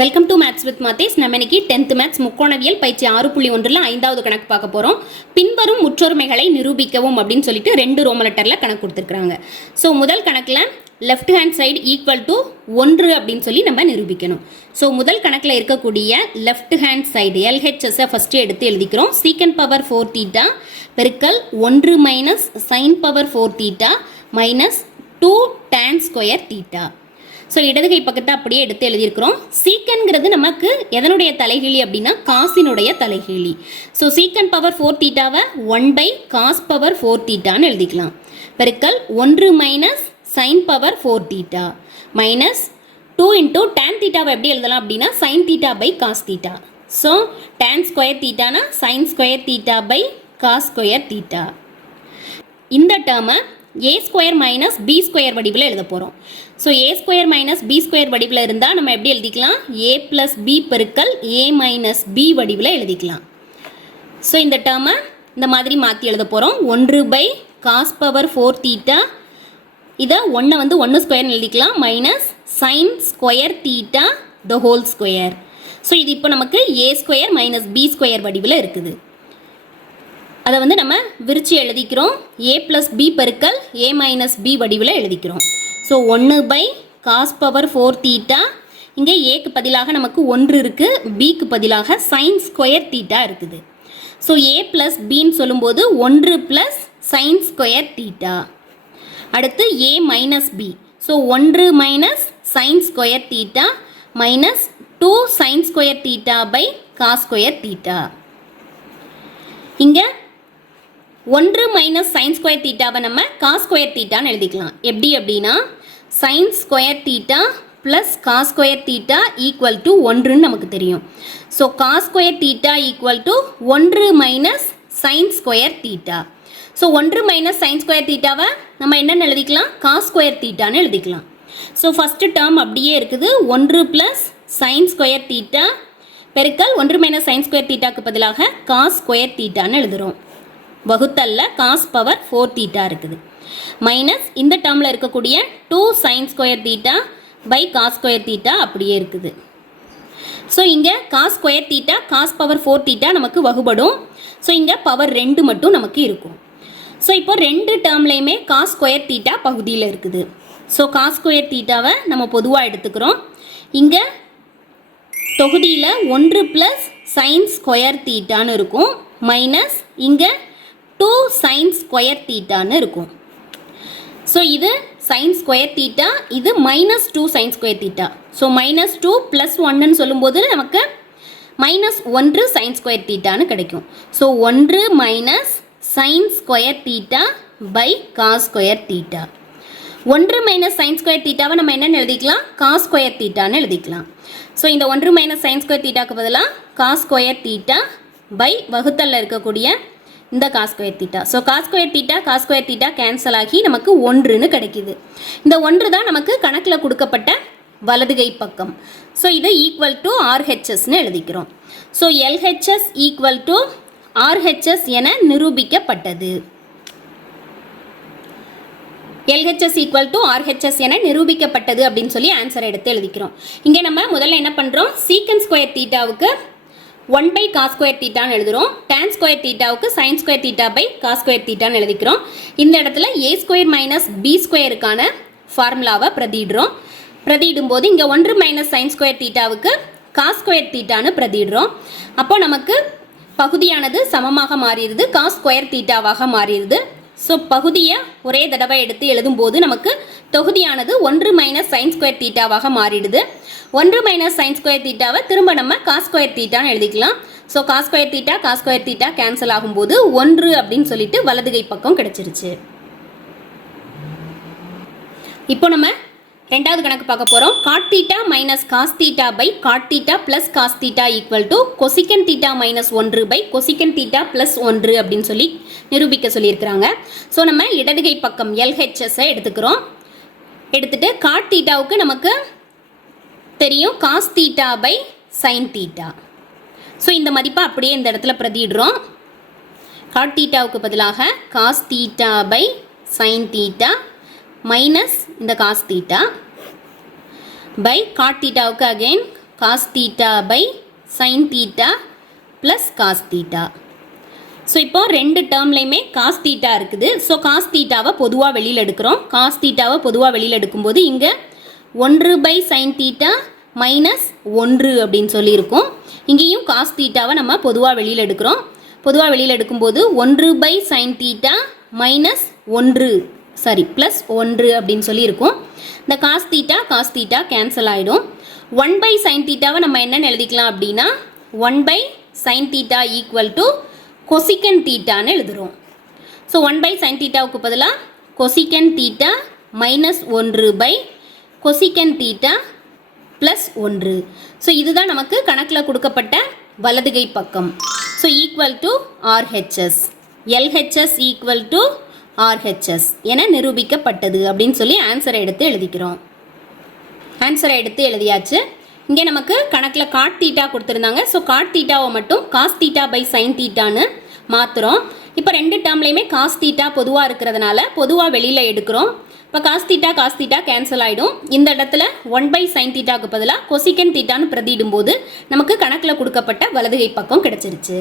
Welcome to maths with Mathes நம்ம இன்னைக்கு tenth maths முக்கோணவியல் பயிற்சி ஆறு புள்ளி ஒன்றில் ஐந்தாவது கணக்கு பார்க்க போகிறோம் பின்வரும் முற்றொருமைகளை நிரூபிக்கவும் அப்படின்னு சொல்லிட்டு ரெண்டு ரோம லெட்டரில் கணக்கு கொடுத்துருக்காங்க ஸோ முதல் கணக்கில் left hand side equal to ஒன்று அப்படின்னு சொல்லி நம்ம நிரூபிக்கணும். ஸோ முதல் கணக்கில் இருக்கக்கூடிய லெஃப்ட் ஹேண்ட் சைடு எல்ஹெச்எஸ்ஸை ஃபஸ்ட்டு எடுத்து எழுதிக்கிறோம். சீக்கன் பவர் ஃபோர் தீட்டா பெருக்கல் ஒன்று minus sine power four theta minus two tan square theta so இடதுகை பக்கத்தை அப்படியே எடுத்து எழுதியிருக்கிறோம். சீக்கன்கிறது நமக்கு எதனுடைய தலைகீழி அப்படின்னா காசினுடைய தலைகீழி. ஸோ சீக்கன் பவர் ஃபோர் தீட்டாவை one by cos power four தீட்டான்னு எழுதிக்கலாம். பெருக்கல் ஒன்று minus sine power four theta minus two into tan தீட்டாவை எப்படி எழுதலாம் அப்படின்னா sine theta by cos theta so tan square தீட்டானா sine square theta by cos square theta இந்த டேர்மை A square minus B square வடிவில் எழுத போகிறோம் so A square minus B square வடிவில் இருந்தால் நம்ம எப்படி எழுதிக்கலாம்? ஏ ப்ளஸ் பி பெருக்கல் ஏ மைனஸ் பி வடிவில் எழுதிக்கலாம். ஸோ இந்த டேர்மை இந்த மாதிரி மாற்றி எழுத போகிறோம் ஒன்று by cos power four theta இதை ஒன்றை வந்து ஒன்று ஸ்கொயர்னு எழுதிக்கலாம். Minus sine square theta the whole square so இது இப்போ நமக்கு A square minus B square வடிவில் இருக்குது. அதை வந்து நம்ம விரித்து எழுதிக்கிறோம். ஏ ப்ளஸ் பி பெருக்கல் ஏ மைனஸ் பி வடிவில் எழுதிக்கிறோம். ஸோ ஒன்று by cos power four theta இங்கே ஏக்கு பதிலாக நமக்கு ஒன்று இருக்குது பிக்கு பதிலாக சைன் ஸ்கொயர் தீட்டா இருக்குது. ஸோ ஏ ப்ளஸ் பின்னு சொல்லும்போது ஒன்று ப்ளஸ் சைன் ஸ்கொயர் தீட்டா அடுத்து ஏ மைனஸ் பி ஸோ ஒன்று minus sine square theta minus two sine square theta by cos square theta இங்கே ஒன்று மைனஸ் சைன் ஸ்கொயர் தீட்டாவை நம்ம காஸ் ஸ்கொயர் தீட்டான்னு எழுதிக்கலாம். எப்படி அப்படின்னா sine square theta plus cos square theta equal to ஒன்றுன்னு நமக்கு தெரியும். So cos square theta equal to ஒன்று minus sine square theta so ஒன்று மைனஸ் சைன் ஸ்கொயர் தீட்டாவை நம்ம என்னென்னு எழுதிக்கலாம்? காஸ் ஸ்கொயர் தீட்டான்னு எழுதிக்கலாம். ஸோ ஃபஸ்ட்டு டேர்ம் அப்படியே இருக்குது. ஒன்று ப்ளஸ் சைன் ஸ்கொயர் தீட்டா பெருக்கல் ஒன்று மைனஸ் சைன் ஸ்கொயர் தீட்டாக்கு பதிலாக காஸ் ஸ்கொயர் தீட்டான்னு எழுதுகிறோம் வகுத்தல்ல காஸ் பவர் ஃபோர் தீட்டா இருக்குது. மைனஸ் இந்த டேர்மில் இருக்கக்கூடிய two sine square theta by cos square theta அப்படியே இருக்குது. ஸோ இங்கே cos square theta cos power four theta நமக்கு வகுபடும். ஸோ இங்கே பவர் ரெண்டு மட்டும் நமக்கு இருக்கும். ஸோ இப்போ ரெண்டு டேர்ம்லேயுமே காஸ் ஸ்கொயர் தீட்டா பகுதியில் இருக்குது. ஸோ காஸ் ஸ்கொயர் தீட்டாவை நம்ம பொதுவாக எடுத்துக்கிறோம். இங்கே தொகுதியில் ஒன்று ப்ளஸ் சைன் ஸ்கொயர் தீட்டான்னு இருக்கும். மைனஸ் இங்கே டூ சைன் ஸ்கொயர் தீட்டான்னு இருக்கும். ஸோ இது சைன் ஸ்கொயர் தீட்டா இது minus two sine square theta so minus two plus ஒன்னுன்னு சொல்லும்போது நமக்கு மைனஸ் ஒன்று சைன் ஸ்கொயர் தீட்டான்னு கிடைக்கும். ஸோ ஒன்று minus sine square theta by cos square theta ஒன்று மைனஸ் சைன் ஸ்கொயர் தீட்டாவை நம்ம என்னென்னு எழுதிக்கலாம்? காஸ் ஸ்கொயர் தீட்டான்னு எழுதிக்கலாம். ஸோ இந்த ஒன்று மைனஸ் சைன் ஸ்கொயர் தீட்டாக்கு பதிலாக காஸ் ஸ்கொயர் தீட்டா பை வகுத்தலில் இருக்கக்கூடிய இந்த cos square theta so cos square theta cos square theta cancel ஆகி நமக்கு ஒன்றுன்னு கிடைக்கிது. இந்த ஒன்று தான் நமக்கு கணக்கில் கொடுக்கப்பட்ட வலதுகை பக்கம். ஸோ இதை ஈக்குவல் டு ஆர்ஹெச்எஸ்ன்னு எழுதிக்கிறோம். So LHS equal to RHS என நிரூபிக்கப்பட்டது. எல்ஹெச்எஸ் ஈக்குவல் டு ஆர்ஹெச்எஸ் என நிரூபிக்கப்பட்டது அப்படின்னு சொல்லி ஆன்சர் எடுத்து எழுதிக்கிறோம். இங்கே நம்ம முதல்ல என்ன பண்ணுறோம் சீக்கன் ஸ்கொயர் தீட்டாவுக்கு ஒன் பை காஸ் ஸ்கொயர் தீட்டான்னு எழுதுகிறோம் tan square தீட்டாவுக்கு sine square theta by cos square தீட்டான்னு எழுதிக்கிறோம். இந்த இடத்துல ஏ ஸ்கொயர் மைனஸ் பி ஸ்கொயருக்கான ஃபார்முலாவை பிரதிடுறோம் பிரதியிடும் போது இங்கே ஒன்று மைனஸ் சைன் ஸ்கொயர் தீட்டாவுக்கு காஸ் ஸ்கொயர் தீட்டான்னு பிரதிடுறோம் அப்போ நமக்கு பகுதியானது சமமாக மாறிடுது காஸ் ஸ்கொயர் தீட்டாவாக மாறிடுது. ஸோ பகுதியை ஒரே தடவை எடுத்து எழுதும்போது நமக்கு தொகுதியானது ஒன்று மைனஸ் சைன் ஸ்கொயர் தீட்டாவாக மாறிடுது. ஒன்று மைனஸ் சைன் ஸ்கொயர் தீட்டாவை திரும்ப நம்ம காஸ் ஸ்கொயர் தீட்டான்னு எழுதிக்கலாம். So cos square theta cos square theta cancel ஆகும்போது ஒன்று அப்படின்னு சொல்லிட்டு வலதுகை பக்கம் கிடைச்சிருச்சு. இப்போ நம்ம ரெண்டாவது கணக்கு பார்க்க போகிறோம் cot theta minus cos theta by cot theta plus cos theta equal to cosecant theta minus ஒன்று பை கொசிக்கன் தீட்டா ப்ளஸ் ஒன்று அப்படின்னு சொல்லி நிரூபிக்க சொல்லியிருக்கிறாங்க. ஸோ நம்ம இடதுகை பக்கம் எல்ஹெச்எஸ்ஸை எடுத்துக்கிறோம். எடுத்துட்டு காட் தீட்டாவுக்கு நமக்கு தெரியும். Cos theta by sine theta so இந்த மதிப்பை அப்படியே இந்த இடத்துல பிரதிடுறோம் காட் தீட்டாவுக்கு பதிலாக cos theta by sine theta minus இந்த cos theta by cot தீட்டாவுக்கு again cos theta by sine theta plus cos theta so இப்போ ரெண்டு டேர்ம்லையுமே காஸ் தீட்டா இருக்குது. ஸோ காஸ் தீட்டாவை பொதுவாக வெளியில் எடுக்கிறோம். காஸ் தீட்டாவை பொதுவாக வெளியில் எடுக்கும்போது இங்கே ஒன்று பை சைன் தீட்டா மைனஸ் ஒன்று அப்படின்னு சொல்லியிருக்கோம். இங்கேயும் காஸ் தீட்டாவை நம்ம பொதுவாக வெளியில் எடுக்கிறோம். பொதுவாக வெளியில் எடுக்கும்போது ஒன்று பை சைன் தீட்டா மைனஸ் ஒன்று சாரி ப்ளஸ் ஒன்று அப்படின்னு சொல்லியிருக்கோம். இந்த cos theta cos theta cancel ஆகிடும் ஒன் பை சைன் தீட்டாவை நம்ம என்னென்னு எழுதிக்கலாம் அப்படின்னா one by sine theta equal to cosecant தீட்டான்னு எழுதுகிறோம் ஸோ ஒன் பை சைன் தீட்டாவுக்கு பதிலாக கொசிக்கன் தீட்டா மைனஸ் ஒன்று பை கொசிக்கன் தீட்டா ப்ளஸ் ஒன்று. ஸோ இதுதான் நமக்கு கணக்கில் கொடுக்கப்பட்ட வலதுகை பக்கம். So equal to RHS LHS equal to RHS என நிரூபிக்கப்பட்டது அப்படின்னு சொல்லி ஆன்சரை எடுத்து எழுதிக்கிறோம். ஆன்சரை எடுத்து எழுதியாச்சு. இங்கே நமக்கு கணக்கில் காட் தீட்டா கொடுத்துருந்தாங்க. ஸோ காட் தீட்டாவை மட்டும் காஸ் தீட்டா பை சைன் தீட்டான்னு மாற்றுறோம் இப்போ ரெண்டு டேர்ம்லையுமே காஸ் தீட்டா பொதுவாக இருக்கிறதுனால பொதுவாக வெளியில் எடுக்கிறோம். இப்போ cos theta cos theta cancel ஆகிடும் இந்த இடத்துல ஒன் பை சைன் தீட்டாக்கு பதிலாக கொசிக்கன் தீட்டான்னு பிரதியிடும்போது நமக்கு கணக்கில் கொடுக்கப்பட்ட வலதுகை பக்கம் கிடச்சிருச்சு.